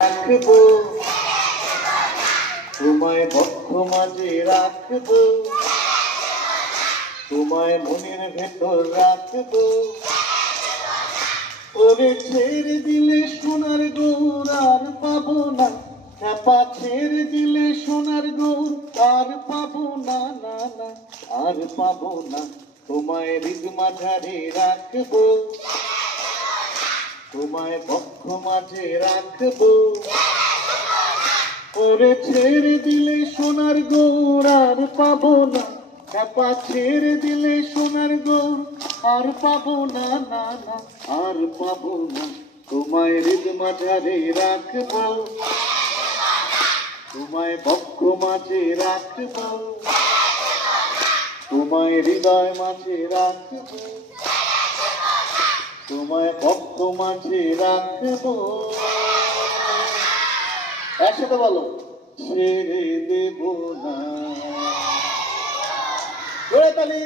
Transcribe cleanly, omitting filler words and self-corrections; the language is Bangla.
রাখবো তোমায় বক্ষ মাঝে রাখবো, তোমায় মনের ভেতর রাখবো। ওরে ছেড়ে দিলে সোনার গৌর আর পাবো না, চাপা ছেড়ে দিলে সোনার গৌর আর পাবো না, না না আর পাবো না। তোমায় হৃদ মাঝারে রাখবো, তোমায় বক্ষ মাঝে রাখবো। ওরে ছেড়ে দিলে সোনার গৌর আর পাবো না, চাপা ছেড়ে দিলে সোনার গৌর আর পাবো না, না না আর পাবো না। তোমায় হৃদ মাঝারে রাখবো, তোমায় বক্ষ মাঝে রাখবো, তোমায় হৃদয় মাঝে রাখবো, তোমায় বক্ষ মাঝে রাখবো। একসাথে বলো, ছেড়ে দেব না। জোরে তালি।